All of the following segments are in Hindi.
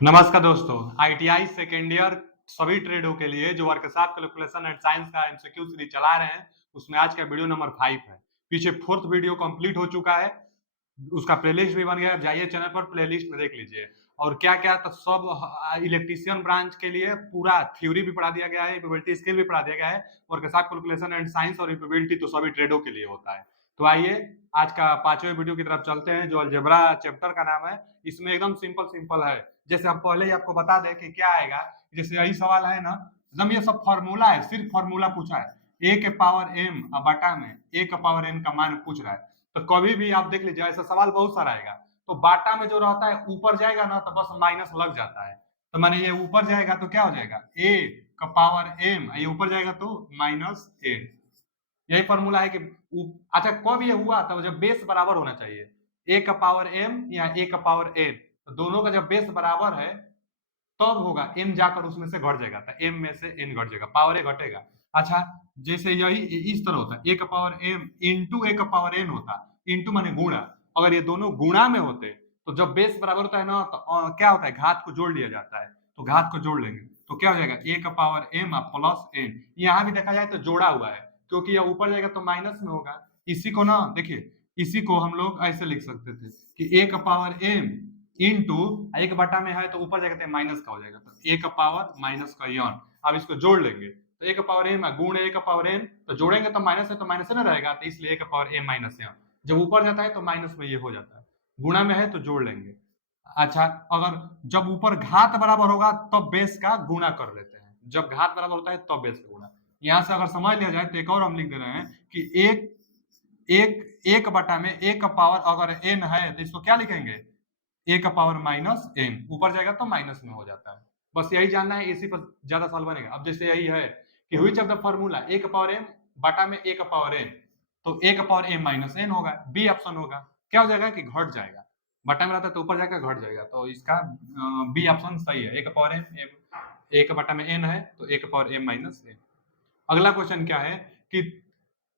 नमस्कार दोस्तों, आईटीआई सेकेंड ईयर सभी ट्रेडों के लिए जो वर्कशॉप कैलकुलेशन एंड साइंस का एमसीक्यू सीरीज चला रहे हैं, उसमें आज का वीडियो नंबर 5 है। पीछे 4th वीडियो कंप्लीट हो चुका है, उसका प्लेलिस्ट भी बन गया है, जाइए चैनल पर प्लेलिस्ट में देख लीजिए। और क्या-क्या तो सब इलेक्ट्रीशियन ब्रांच के लिए पूरा थ्योरी भी पढ़ा दिया गया है, प्रोबेबिलिटी स्केल भी पढ़ा दिया गया है, वर्कशॉप कैलकुलेशन एंड साइंस और प्रोबेबिलिटी तो सभी ट्रेडों के लिए होता है। तो आइए आज का 5वें वीडियो की तरफ चलते हैं, जो अलजेब्रा चैप्टर का नाम है। इसमें एकदम सिंपल है। जैसे हम पहले ही आपको बता दें कि क्या आएगा। जैसे यही सवाल है ना, एकदम ये सब फॉर्मूला है, सिर्फ फॉर्मूला पूछा है। ए के पावर एम बटा में ए का पावर एन का मान पूछ रहा है। तो कभी भी आप देख लीजिए, ऐसा सवाल बहुत सारा आएगा। तो बाटा में जो रहता है ऊपर जाएगा ना, तो बस माइनस लग जाता है। तो माने ये ऊपर जाएगा तो क्या हो जाएगा, ए का पावर एम, ये ऊपर जाएगा तो माइनस एन। यही फॉर्मूला है कि अच्छा कब ये हुआ, तब जब बेस बराबर होना चाहिए। ए का पावर एम या ए का पावर एन, तो दोनों का जब बेस बराबर है तब होगा। एम जाकर उसमें से घट जाएगा, तो एम में से एन घट जाएगा, पावर ए घटेगा। अच्छा, जैसे यही इस तरह होता है, ए का पावर एम इंटू ए का पावर एन होता, इंटू माने गुणा। अगर ये दोनों गुणा में होते तो जब बेस बराबर होता है ना, तो क्या होता है, घात को जोड़ लिया जाता है। तो घात को जोड़ लेंगे तो क्या हो जाएगा, ए का पावर एम प्लस एन। यहाँ भी देखा जाए तो जोड़ा हुआ है, क्योंकि यह ऊपर जाएगा तो माइनस में होगा। इसी को ना देखिए, इसी को हम लोग ऐसे लिख सकते थे कि ए का पावर एम इंटू एक बटा में है तो ऊपर जाकर माइनस का हो जाएगा, तो ए का पावर माइनस का यन। अब इसको जोड़ लेंगे तो ए का पावर एम गुण ए का पावर एन, तो जोड़ेंगे तो माइनस है तो माइनस ना रहेगा, तो इसलिए ए का पावर एम माइनस एम। जब ऊपर जाता है तो माइनस में ये हो जाता है, गुणा में है तो जोड़ लेंगे। अच्छा, अगर जब ऊपर घात बराबर होगा तब बेस का गुणा कर लेते हैं, जब घात बराबर होता है तब बेस का गुणा। यहाँ से अगर समझ लिया जाए तो एक और हम लिख दे रहे हैं कि एक बटा में ए का पावर अगर एन है तो इसको क्या लिखेंगे, ए का पावर माइनस एन। ऊपर जाएगा तो माइनस में हो जाता है। बस यही जानना है, इसी पर ज्यादा सवाल बनेगा। अब जैसे यही है कि व्हिच ऑफ द फार्मूला ए का पावर एम बटा में ए का पावर एन, तो ए का पावर एम माइनस एन होगा, बी ऑप्शन होगा। क्या हो जाएगा कि घट जाएगा, बटा में रहता है तो ऊपर जाकर घट जाएगा, तो इसका बी ऑप्शन सही है। ए का पावर एम, ए का बटा में एन है तो ए का पावर एम माइनस एन। अगला क्वेश्चन क्या है कि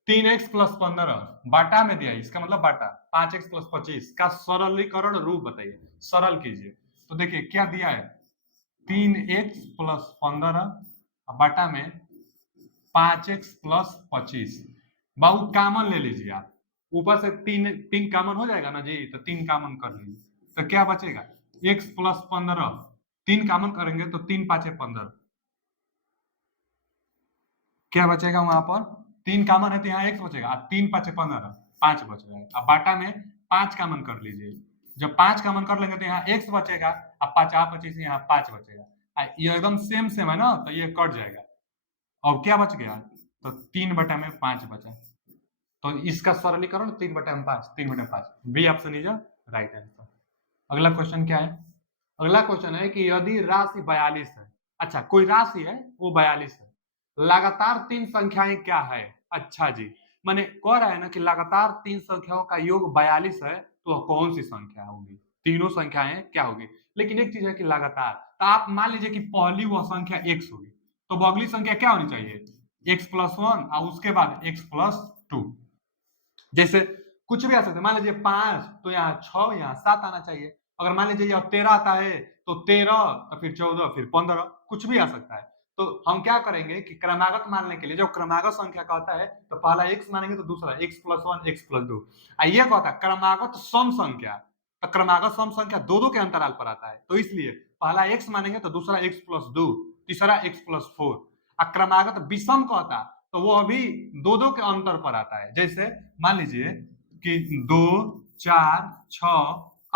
3x प्लस 15 बाटा में दिया है, इसका मतलब बाटा 5x प्लस 25 का सरलीकरण रूप बताइए, सरल कीजिए। तो देखिए क्या दिया है, 3x प्लस 15 बाटा में 5x प्लस 25। बाबू कामन ले लीजिए आप, ऊपर से तीन तीन कामन हो जाएगा ना जी, तो तीन कामन कर लीजिए तो क्या बचेगा, x प्लस 15। तीन कामन करेंगे तो 3 5 15, क्या बचेगा वहां पर, तीन कामन है तो यहाँ x बचेगा, 3 5 15, 5 बच जाएगा। अब बाटा में 5 कामन कर लीजिए, जब 5 कामन कर लेंगे तो यहाँ x बचेगा, अब 5 25 यहाँ 5 बचेगा। ये एकदम सेम सेम है ना, तो ये कट जाएगा। अब क्या बच गया, तो 3 बटा में 5 बचा, तो इसका सरलीकरण 3 बटा में 5, 3 बटा में 5, B option is right answer. अगला क्वेश्चन क्या है, अगला क्वेश्चन है कि यदि राशि 42 है, अच्छा कोई राशि है वो 42 है, लगातार तीन संख्याएं क्या है। अच्छा जी, माने कह रहा है ना कि लगातार तीन संख्याओं का योग 42 है, तो वह कौन सी संख्या होगी, तीनों संख्याएं क्या होगी। लेकिन एक चीज है कि लगातार, तो आप मान लीजिए कि पहली वह संख्या x होगी, तो अगली संख्या क्या होनी चाहिए, x प्लस 1 और उसके बाद x प्लस 2। जैसे कुछ भी आ सकता है, मान लीजिए 5 तो यहाँ 6 यहाँ 7 आना चाहिए। अगर मान लीजिए यह 13 आता है तो 13, तो फिर 14, फिर 15, कुछ भी आ सकता है। तो हम क्या करेंगे कि क्रमागत मानने के लिए, जब क्रमागत संख्या का होता है तो पहला x मानेंगे तो दूसरा x प्लस 1 x प्लस 2। ये कहता है क्रमागत सम संख्या, तो क्रमागत सम संख्या दो दो के अंतराल पर आता है, तो इसलिए पहला x मानेंगे तो दूसरा x प्लस 2, तीसरा x प्लस 4। क्रमागत विषम कहता तो वो अभी दो दो के अंतर पर आता है। जैसे मान लीजिए कि 2 4 6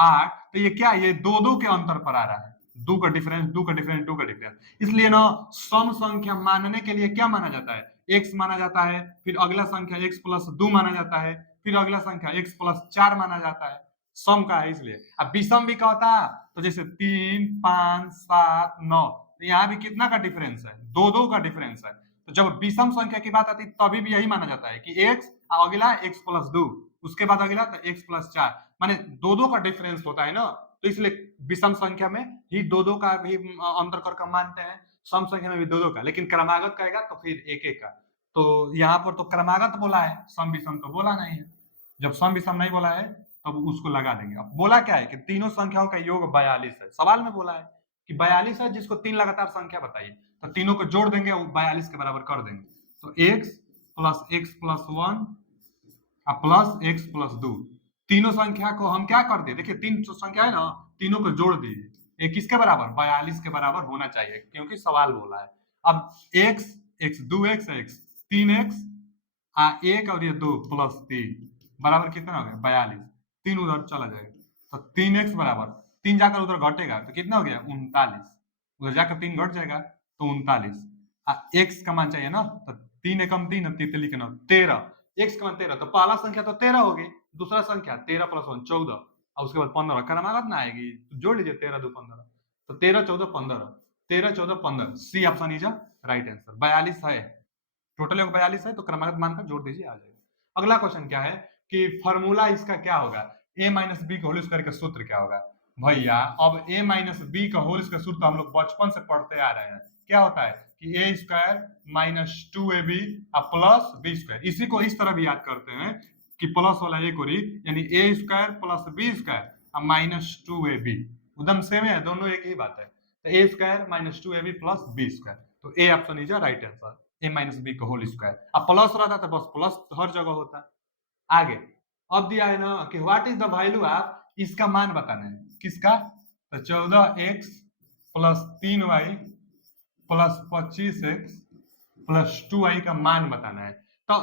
8, तो ये क्या, ये दो दो के अंतर पर आ रहा है, दो का डिफरेंस, दो का डिफरेंस, दो का डिफरेंस। इसलिए ना सम संख्या मानने के लिए क्या माना जाता है, x माना जाता है, फिर अगला संख्या x प्लस 2 माना जाता है, फिर अगला संख्या x प्लस 4 माना जाता है, सम का है इसलिए। अब विषम भी का होता, तो जैसे 3 5 7 9, यहाँ भी कितना का डिफरेंस है, दो दो का डिफरेंस है। तो जब विषम संख्या की बात आती है तभी भी यही माना जाता है कि x अगला x प्लस 2, उसके बाद अगला तो x प्लस 4, माने दो दो का डिफरेंस होता है ना, तो इसलिए विषम संख्या में ही दो दो का भी अंतर करके मानते हैं, सम संख्या में भी दो दो का, लेकिन क्रमागत कहेगा तो फिर एक एक का। तो यहाँ पर तो क्रमागत बोला है, सम विषम तो बोला नहीं है। जब सम विषम नहीं बोला है तब उसको लगा देंगे। अब बोला क्या है कि तीनों संख्याओं का योग 42 है, सवाल में बोला है कि 42 है जिसको 3 लगातार संख्या बताइए, तो तीनों को जोड़ देंगे, 42 के बराबर कर देंगे। तो x plus 1 plus x plus 2, तीनों संख्या को हम क्या कर दिए, देखिए तीन संख्या है ना, तीनों को जोड़ दीजिए, ये किसके बराबर, 42 के बराबर होना चाहिए, क्योंकि सवाल बोला है। अब x 2x 3x एक और ये 2 प्लस 3 बराबर कितना हो गया, 42, 3 उधर चला जाएगा, तो 3x बराबर 3 जाकर उधर घटेगा तो कितना हो गया, 39, उधर जाकर 3 घट जाएगा तो 39, x का मान चाहिए ना, तो 3 एकम 3 तितली के 9 13, x का मान 13, तो पहला संख्या तो 13 होगी, दूसरा संख्या 13 प्लस 1 14, और उसके बाद 15 क्रमागत ना आएगी, तो जोड़ लीजिए 13 2 15, तो 13 14 15, 13 14 15, C option is right answer. 42 है, टोटल 42 है, तो क्रमागत मानकर जोड़ दीजिए, आ जाएगा। अगला क्वेश्चन क्या है कि फॉर्मूला इसका क्या होगा, a माइनस बी का होल स्क्वायर का सूत्र क्या होगा भैया। अब a माइनस बी का होल स्क्वायर सूत्र हम लोग बचपन से पढ़ते आ रहे हैं, क्या होता है कि a square minus 2ab plus b square, इसी को इस तरह भी याद करते हैं कि प्लस वाला एक और यानी a square plus b square minus 2ab, एकदम सेम है, दोनों एक ही बात है, तो a square minus 2ab plus b square, तो A option is right answer, a minus b का होल स्क्वायर। अब प्लस रहता तो बस प्लस हर जगह होता। आगे अब दिया है ना कि what is the value of, इसका मान बताना है, किसका, तो 14x plus 3y plus 25x plus 2y का मान बताना है। तो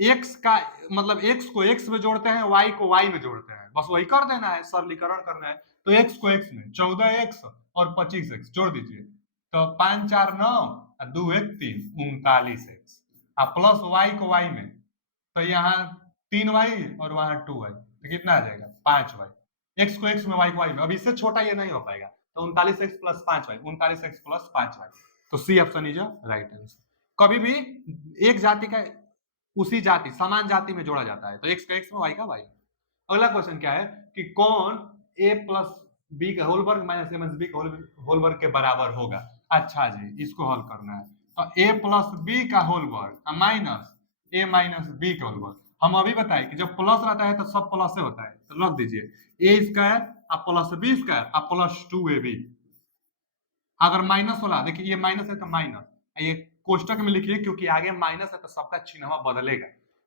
x का मतलब x को x में जोड़ते हैं, y को y में जोड़ते हैं, बस वही कर देना है, सरलीकरण करना है। तो x को x में 14x और 25x जोड़ दीजिए, तो 5 4 9 2 1 3 39x, प्लस y को y में, तो यहाँ 3y और वहां 2y, तो कितना आ जाएगा 5y, x को x में y को y में, अब इससे छोटा ये नहीं हो पाएगा, तो 39x plus 5y, 39x plus 5y, तो C option is right answer. कभी भी एक जाति का उसी जाति समान जाति में जोड़ा जाता है, तो x का x में y का y। अगला क्वेश्चन क्या है कि कौन a प्लस बी का होल वर्ग माइनस a माइनस बी का होल वर्ग के बराबर होगा। अच्छा जी, इसको हल करना है, तो a प्लस बी का होल वर्ग माइनस a माइनस बी का होल वर्ग, हम अभी बताए कि जब प्लस रहता है तो सब प्लस से होता है, तो रख दीजिए a square plus b square plus 2ab। अगर माइनस वाला देखिए, ये माइनस है तो माइनस, ये कोष्टक में लिखिए, क्योंकि आगे माइनस है तो सबका चिन्ह बदलेगा,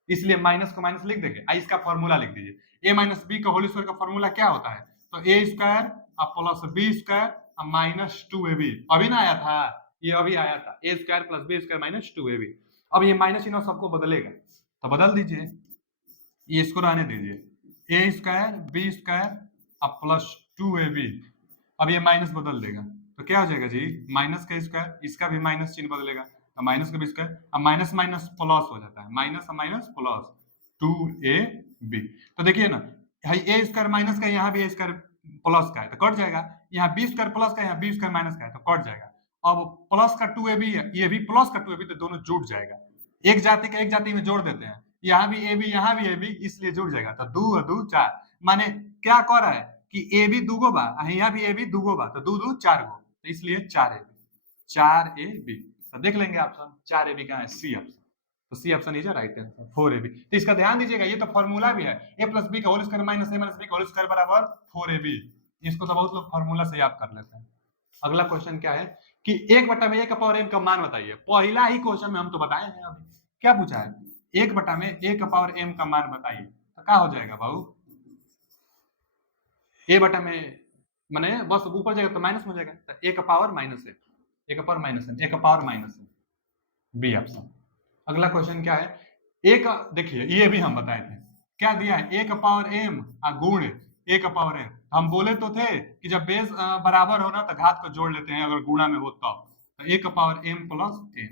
इसलिए माइनस को माइनस लिख देंगे। इसका फॉर्मूला लिख दीजिए, a माइनस बी का होल स्क्वायर का फॉर्मूला क्या होता है, तो a square plus b square minus 2ab, अभी ना आया था, ये अभी आया था, a square plus b square minus 2ab। अब ये माइनस चिन्ह सबको बदलेगा, तो बदल दीजिए, ये इसको रहने दीजिए, a square b square plus 2ab, अब ये माइनस बदल देगा, तो क्या हो जाएगा जी, माइनस का स्क्वायर, इसका भी माइनस चिन्ह बदलेगा, तो माइनस का भी स्क्वायर, अब माइनस माइनस प्लस हो जाता है, माइनस माइनस प्लस 2ab। तो देखिए ना, ए स्क्वायर माइनस का, यहाँ भी ए स्क्वायर प्लस का है तो कट जाएगा, यहाँ बी स्क्वायर प्लस का, यहाँ बी स्क्वायर माइनस का है तो कट जाएगा। अब प्लस का 2ab है, ये भी प्लस का 2ab, तो दोनों जुड़ जाएगा, एक जाति का एक जाति में जोड़ देते हैं, यहाँ भी ए बी यहाँ भी ए बी, इसलिए जुड़ जाएगा, तो 2 2 4, माने क्या कर रहा है कि ए बी दूगो बा, यहाँ भी ए बी दूगो बा, तो 2 2 4 गो, तो इसलिए 4ab, तो देख लेंगे ऑप्शन 4ab कहाँ है, सी ऑप्शन, तो C option is right answer 4ab। तो इसका ध्यान दीजिएगा, ये तो फॉर्मूला भी है, a प्लस बी का whole square minus a minus b का होल स्क्वायर बराबर 4ab, इसको तो बहुत लोग फॉर्मूला से याद कर लेते हैं। अगला क्वेश्चन क्या है कि 1/a का पावर m का मान बताइए, पहला ही क्वेश्चन में हम तो बताए हैं, अभी क्या पूछा है, 1/a का पावर m का मान बताइए, तो क्या हो जाएगा भाऊ, a बटा में माने बस ऊपर जाएगा तो माइनस हो जाएगा, तो a का पावर माइनस है, a का पावर माइनस है, a का पावर माइनस है, बी ऑप्शन। अगला क्वेश्चन क्या है, a का देखिए ये भी हम बताए थे, क्या दिया है, a का पावर m गुण a का पावर m, हम बोले तो थे कि जब बेस बराबर हो ना तो घात को जोड़ लेते हैं, अगर गुणा में हो तो a का power m plus n,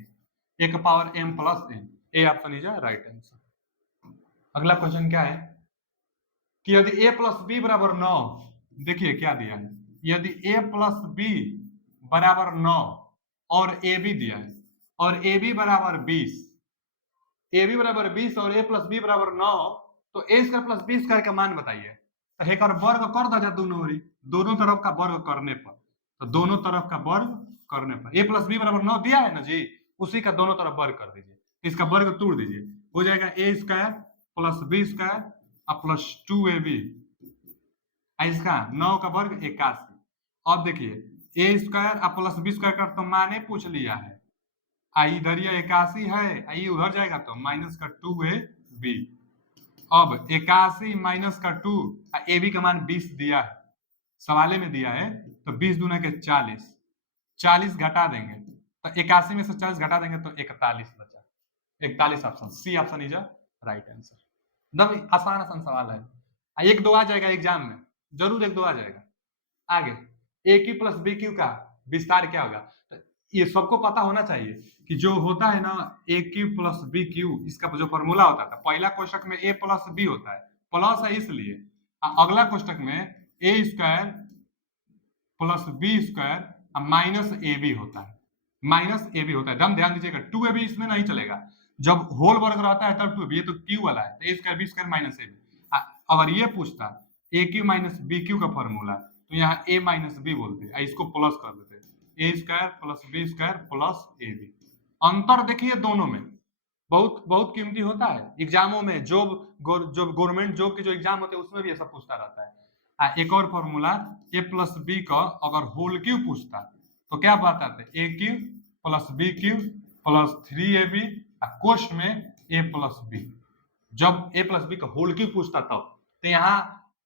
a का power m plus n, A option is right answer. अगला क्वेश्चन क्या है कि यदि a प्लस बी बराबर 9, देखिए क्या दिया है, यदि a प्लस बी बराबर 9 और a भी दिया है और a b बराबर 20, a b बराबर 20 और a प्लस बी बराबर 9, तो a square plus b square का मान बताइए, तो एक वर्ग कर दो जा दोनों तरफ का वर्ग करने पर, तो दोनों तरफ का वर्ग करने पर a प्लस बी बराबर 9 दिया है ना जी, उसी का दोनों तरफ वर्ग कर दीजिए, इसका वर्ग तोड़ दीजिए, हो जाएगा a square plus b square plus 2ab, इसका 9 का वर्ग 81। अब देखिए ए स्क्वायर और प्लस बी स्क्वायर का तो माने पूछ लिया है। आई इधर ये 81 है, आई उधर जाएगा तो माइनस का 2ab। अब 81 माइनस का 2, ए बी का मान 20 दिया है, सवाले में दिया है, तो 20 दूना के 40, 40 घटा देंगे तो 81 में से 40 घटा देंगे तो 41 बचा। 41 option C option is right answer. एकदम आसान आसान सवाल है, एक दो आ जाएगा एग्जाम में, जरूर एक दो आ जाएगा। आगे ए क्यू प्लस बी क्यू का विस्तार क्या होगा, तो ये सबको पता होना चाहिए कि जो होता है ना ए क्यू प्लस बी क्यू, इसका जो फॉर्मूला होता था पहला कोष्टक में ए प्लस बी होता है, प्लस है इसलिए, अगला कोष्टक में a square plus b square minus a b होता है, माइनस ए बी होता है। एकदम ध्यान दीजिएगा, 2ab इसमें नहीं चलेगा, जब होल वर्ग रहता है तब 2ab, ये तो क्यू वाला है, तो a square b square minus a b. अगर ये पूछता a cube minus b cube का फॉर्मूला, तो यहाँ ए माइनस बी बोलते, इसको प्लस कर देते, a square plus b square plus a b. अंतर देखिए दोनों में, बहुत बहुत कीमती होता है एग्जामों में, जॉब जो गवर्नमेंट जॉब के जो एग्जाम होते हैं उसमें भी ऐसा पूछता रहता है। एक और फॉर्मूला ए प्लस बी का अगर होल क्यू पूछता तो क्या बताते, a cube plus b cube plus 3ab, कोष्ट में ए प्लस बी। जब ए प्लस बी का होल क्यू पूछता तब, तो यहाँ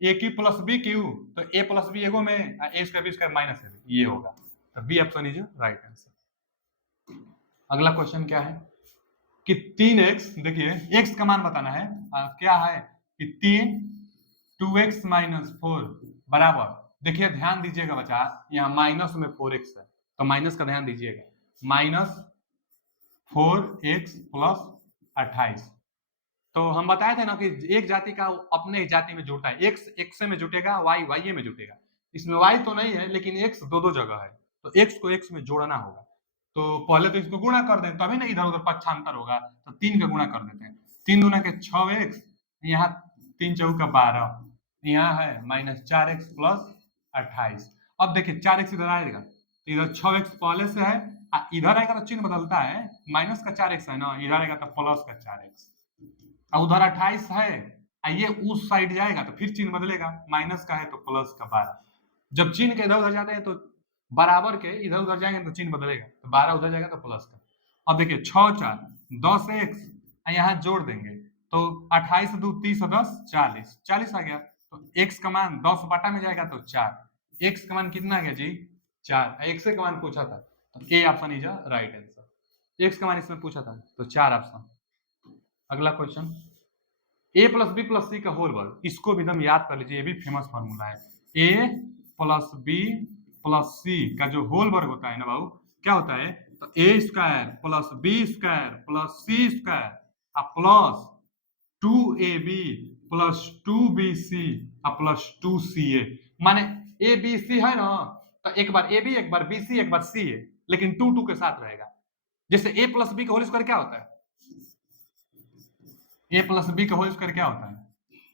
a cube plus b cube, तो ए प्लस बी एगो में, a square b square minus a b, ये होगा, तो B option is right answer. अगला क्वेश्चन क्या है कि 3x, देखिए x का मान बताना है, क्या है कि 3 2x माइनस 4 बराबर, देखिए ध्यान दीजिएगा बच्चा, यहाँ माइनस में 4x है, तो माइनस का ध्यान दीजिएगा, माइनस 4x प्लस 28। तो हम बताए थे ना कि एक जाति का अपने जाति में जुड़ता है, x x में जुटेगा, y y में जुटेगा, इसमें y तो नहीं है लेकिन x दो जगह है, तो x को x में जोड़ना होगा। तो पहले तो इसको गुणा कर दें, तभी ना इधर उधर पक्षांतर होगा, तो 3 का गुणा कर देते हैं, 3 दूना के 6x, यहाँ 3 चौका 12, यहाँ है माइनस 4x प्लस 28। अब देखिए 4x इधर आएगा, तो इधर 6x पहले से है, इधर आएगा तो चिन्ह बदलता है, माइनस का 4x है ना, इधर आएगा तो प्लस का 4x, उधर 28 है, ये उस साइड जाएगा तो फिर चिन्ह बदलेगा, माइनस का है तो प्लस का 12। जब चिन्ह के इधर उधर जाते हैं तो बराबर के इधर उधर जाएंगे तो चिन्ह बदलेगा, तो 12 उधर जाएगा तो प्लस का। अब देखिए 6 4 10x, यहाँ जोड़ देंगे तो 28 2 30 10 40, 40 आ गया, तो x का मान 10 बटा में जाएगा तो 4, x का मान कितना आ गया जी 4, x का मान पूछा था, तो A option is right answer, x का मान इसमें पूछा था तो 4 ऑप्शन। अगला question, a plus b plus c का होल वर्ग, इसको भी एकदम याद कर लीजिए, ये भी फेमस फॉर्मूला है, a plus b plus c का जो होल वर्ग होता है ना बाबू, क्या होता है, तो a square plus b square plus c square plus 2ab plus 2bc plus 2ca, माने ए बी सी है ना, तो एक बार ए बी एक बार बी सी एक बार सी है, लेकिन 2 2 के साथ रहेगा। जैसे a प्लस बी का होल स्क्वायर क्या होता है, ए प्लस बी का होल स्क्वायर क्या होता है,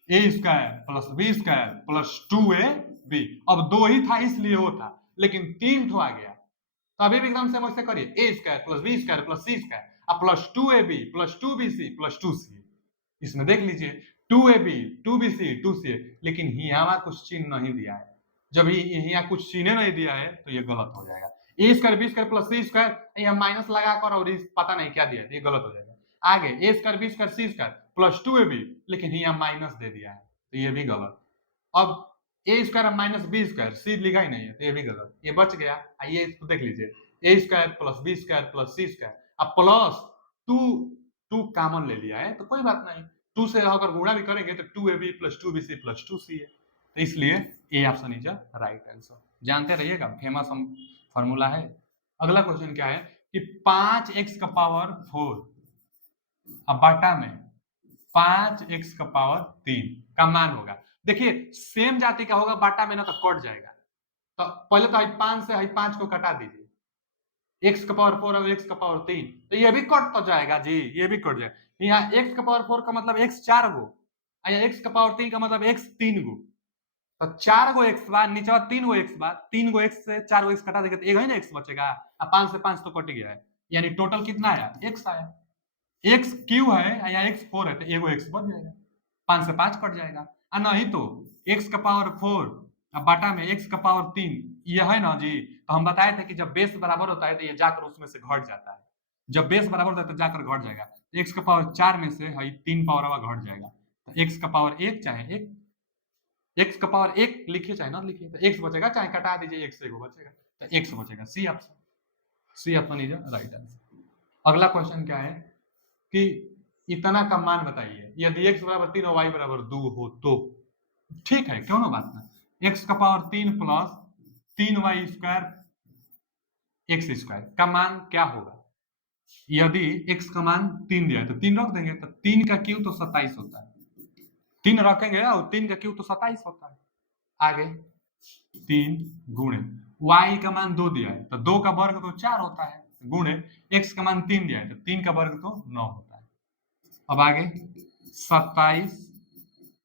a square plus b square plus 2ab, अब 2 ही था इसलिए वो था, लेकिन 3 ठो आ गया, तो अभी भी एकदम से वैसे करिए, a square plus b square plus c square plus 2ab plus 2bc plus 2ca। इसमें देख लीजिए 2ab 2bc 2ca, लेकिन यहाँ कुछ चिन्ह नहीं दिया है, जब यहाँ कुछ चिन्ह नहीं दिया है तो ये गलत हो जाएगा, ए square b square plus c square, यहाँ माइनस लगाकर और पता नहीं क्या दिया, ये गलत हो जाएगा। आगे ए स्क्वायर बी स्क्वायर सी स्क्वायर प्लस 2ab, लेकिन यहाँ माइनस दे दिया है, तो ये भी गलत। अब ए स्क्वायर माइनस बी स्क्वायर, सी लिखा ही नहीं है, तो ये भी गलत, ये बच गया। आइए इसको देख लीजिए, a square plus b square plus c square, अब प्लस 2 कॉमन ले लिया है तो कोई बात नहीं, 2 से अगर गुणा भी करेंगे तो 2ab plus 2bc plus 2ca, तो इसलिए ए ऑप्शन इज राइट आंसर। जानते रहिएगा, फेमस फॉर्मूला है। अगला क्वेश्चन क्या है कि 5x का पावर 4 अब बाटा में 5x का पावर 3 का मान होगा। देखिए सेम जाति का होगा, बाटा में ना तो कट जाएगा, तो पहले तो 5 से 5 को कटा दीजिए, x का पावर 4 और x का पावर 3, तो ये भी कट तो जाएगा जी, ये भी कट जाएगा। यहाँ x का पावर 4 का मतलब x 4 गो, यहाँ x का पावर 3 का मतलब x 3 गो, तो 4 गो x बाद नीचे 3 गो x बाद 3 गो x से 4 गो x कटा देंगे तो एक ही ना x बचेगा, 5 से 5 तो कट गया है, यानी टोटल कितना आया x आया, x क्यू है या x 4 है तो एगो x बच जाएगा, 5 से 5 कट जाएगा, नहीं तो x का पावर 4 अब बाटा में x का पावर 3 ये है ना जी, तो हम बताए थे कि जब बेस बराबर होता है तो ये जाकर उसमें से घट जाता है, जब बेस बराबर होता है तो जाकर घट जाएगा। एक्स का पावर 4 में से है 3 पावर हवा घट जाएगा, तो एक्स का पावर 1 चाहे 1, एक्स का पावर 1 लिखिए चाहे ना लिखिए, तो एक्स बचेगा, चाहे कटा दीजिए, एक्स से एगो बचेगा, तो एक्स बचेगा। C option, C option is right answer. अगला क्वेश्चन क्या है कि इतना का मान बताइए यदि x बराबर 3 और y बराबर 2 हो तो। ठीक है, क्यों ना बात ना, x का power 3 plus 3y square x square का मान क्या होगा। यदि x का मान 3 दिया है तो 3 रख देंगे, तो 3 का क्यूब तो 27 होता है, 3 रखेंगे और 3 का क्यूब तो 27 होता है। आगे 3 गुणे y का मान 2 दिया है तो 2 का वर्ग तो 4 होता है, गुणे x का मान 3 दिया है तो 3 का वर्ग तो 9 होता है। अब आगे 27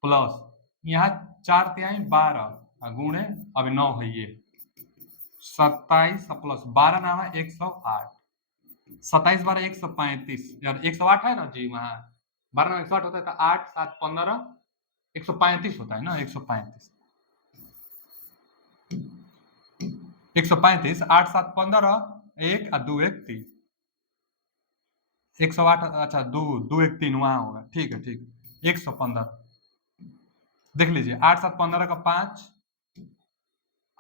प्लस यहाँ 4 तिहाई 12 गुणे अब 9 है ये 27 प्लस 12 नाम है 108, 27 12 135 यार 108 है ना जी, वहां 12 नाम 108 होता है तो 8 7 15 135 होता है ना, 135 135 8 7 15 1 और 2 1 3 108, अच्छा 2 2 1 3 वहां होगा, ठीक है ठीक है 115 देख लीजिए 8 7 15 का 5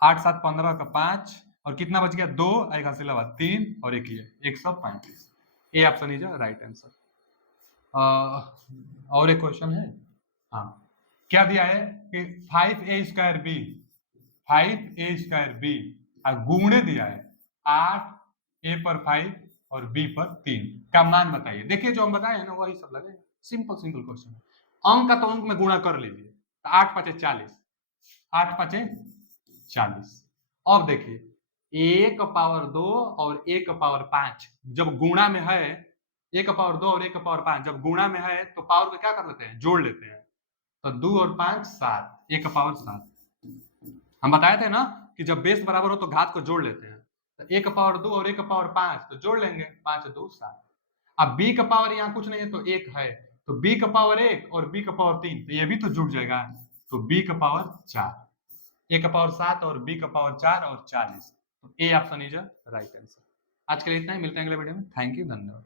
8 7 15 का 5 और कितना बच गया 2 एक हासिल 3 और एक ये 135। ए ऑप्शन इज राइट आंसर। और एक क्वेश्चन है, हाँ क्या दिया है कि 5a square B 5a square B गुणे दिया है 8 a पर 5 और b पर 3 का मान बताइए। देखिए जो हम बताए हैं ना वही सब लगेगा, सिंपल सिंपल क्वेश्चन है। अंक का तो अंक में गुणा कर लीजिए, 8 5 40, 8 5 40। अब देखिए 1 पावर 2 और 1 पावर 5 जब गुणा में है, 1 पावर 2 और 1 पावर 5 जब गुणा में है तो पावर को क्या कर लेते हैं, जोड़ लेते हैं, तो 2 और 5 7, 1 पावर 7। हम बताए थे ना कि जब बेस बराबर हो तो घात को जोड़ लेते हैं, तो 1 पावर 2 और 1 पावर 5 तो जोड़ लेंगे, 5 2 7। अब b का पावर यहाँ कुछ नहीं है तो 1 है, तो b का पावर 1 और b का पावर 3 तो ये भी तो जुड़ जाएगा, तो b का पावर 4, a का पावर 7 और b का पावर 4 और 40, तो A option is right answer. आज के लिए इतना ही, मिलते हैं अगले वीडियो में। थैंक यू, धन्यवाद।